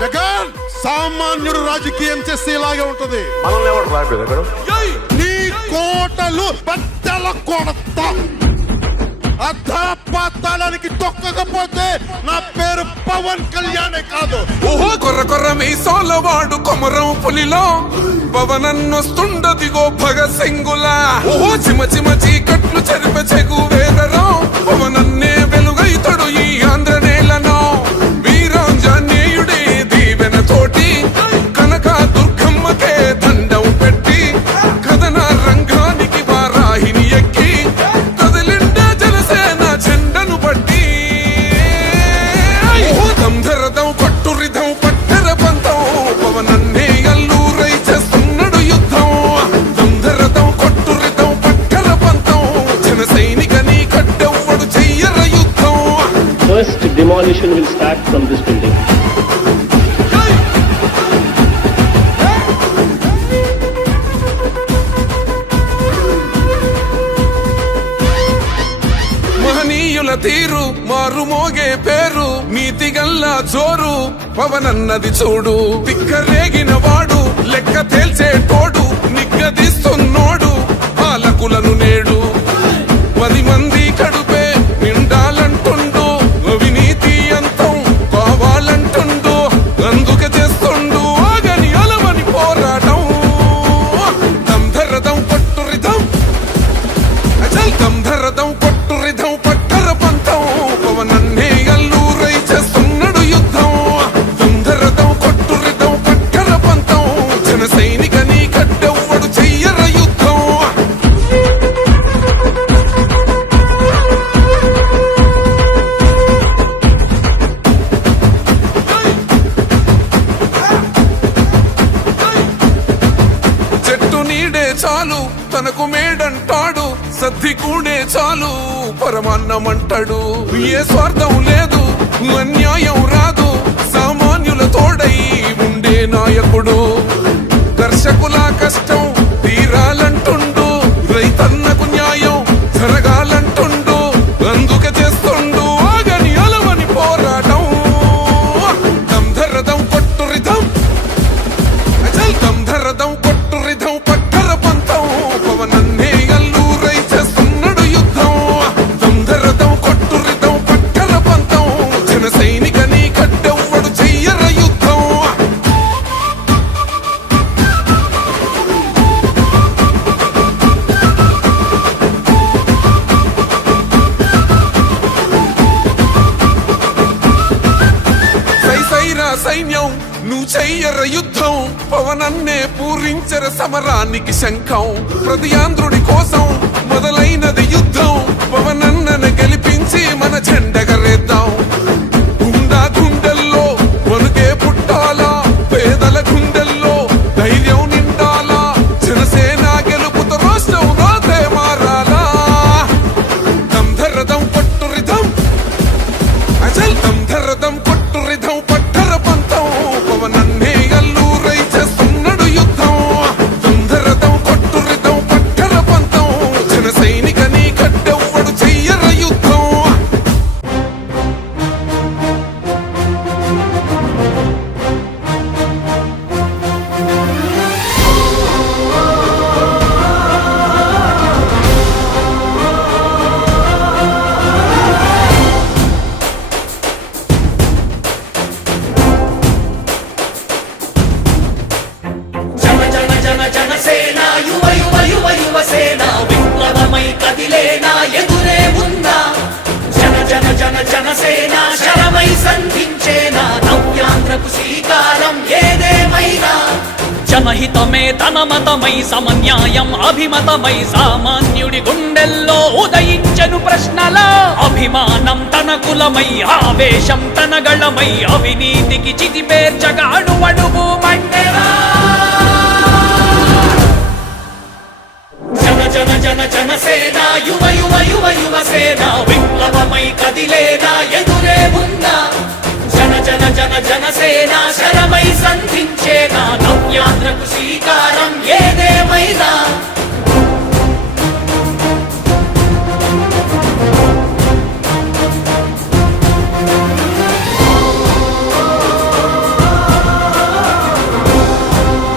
జగన్ సామాన్యుడు రాజకీయం చేస్తే ఇలాగే ఉంటది. నీ కోటలు బద్దల కొడతా. అధాపాతాళానికి తొక్కకపోతే నా పేరు పవన్ కళ్యాణే కాదు. ఓహో కొర్ర కొర్ర మీసోలవాడు కొమరం పులిలో పవనన్నొస్తుండదిగో భగత్ సింగులా. ఓహో చిమ చిమ చీకట్లు చెరిప చెగు వేదరో పవనన్నే వెలుగైతడు ఈ ఆంధ్ర నేలను. వీరాంజనేయుడే దీవెన తోటి కనక దుర్గమ్మకే దండం పెట్టి కథన రంగానికి వారాహిని ఎక్కి కదిలిండ జనసేన జెండను పట్టి. దంధరదం కొట్టురిదం పట్టర పంతం పవనన్నే అల్లూరై చేస్తున్నాడు యుద్ధం. దంధరదం కొట్టురిదం పట్టర పంతం జన సైనికని కట్టెవ్వడు చెయ్యర యుద్ధం. First demolition will start from this building. మహనీయుల తీరు మారు మోగే పేరు నీతిగల్లా జోరు పవనన్నది చూడు. తిక్కరేగిన వాడు లెక్క తేల్చేటోడు నిగ్గదీస్తున్నోడు పాలకులను నేడు. 10 మంది కడుపే నిండాలంటుండు అవినీతి అంతం కావాలంటుండు. అందుకే చేస్తుండు ఆగని అలవని పోరాటం. దంధరదం కొట్టురిదం అచల్ దంధరదం కొట్టురిదం పట్టర పంతం పవనన్నే అల్లూరై చేస్తున్నాడు యుద్ధం. దంధరదం కొట్టురిదం పట్టర పంతం జన సైనికని కట్టెవ్వడు చెయ్యర యుద్ధం. చెట్టు నీడే చాలు తనకు మేడంటాడు. సద్ది కూడే చాలు పరమాన్నమంటాడు. ఏ స్వార్థం లేదు అన్యాయం రాదు సామాన్యుల తోడై ఉండే నాయకుడు. దర్శకుల కష్టం తీరాలంటుండు రైతన్నకు న్యాయం జరగాలంటుండు. అందుకే చేస్తుండు ఆగని అలవని పోరాటం. దంధరదం కొట్టురిదం అచల్ దంధరదం కొట్టురిదం పట్టర పంతం పవనన్నే అల్లూరై చేస్తున్నాడు యుద్ధం. దంధరదం కొట్టురిదం పట్టర పంతం జన సైనికని కట్టెవ్వడు చెయ్యర యుద్ధం. సైసైరా సైన్యం నువ్వు చెయ్యర యుద్ధం. పవనన్నే పూరించర సమరానికి శంఖం. ప్రతి ఆంధ్రుడి కోసం మొదలైనది యుద్ధం. పవనన్నను గెలిపించి మన జెండగరేద్దాం. గుండా గుండెల్లో వణుకే పుట్టాలా పేదల గుండెల్లో ధైర్యం నిండాలా. జనసేన గెలుపుతో రాష్ట్రం రాతే మారాలా. దంధరదం కొట్టురిదం అచల్ దంధరదం కొట్టురిదం పట్టర పంతం పవనన్నే అల్లూరై చేస్తున్నాడు యుద్ధం. దంధరదం కొట్టురిదం పట్టర పంతం జన సైనికని కట్టెవ్వడు చెయ్యర యుద్ధం. జనసేన యువ యువ యువ యువసేన విప్లవమై కదిలేనా ఎదురే ఉందా. జనసేన శరమై సంధించేనా నవ్యాంధ్రకు శ్రీకారం ఏదేమైనా. జనహితమే తన మతమై సమన్యాయం అభిమతమై సామాన్యుడి గుండెల్లో ఉదయించను ప్రశ్నల. అభిమానం తన కులమై ఆవేశం తన గళమై అవినీతికి చితిపేర్చగా అడువడుగు మండెరా. జనసేన యువ యువ యువ యువసేన విప్లవమై కదిలేనా ఎదురే ఉందా. జనసేన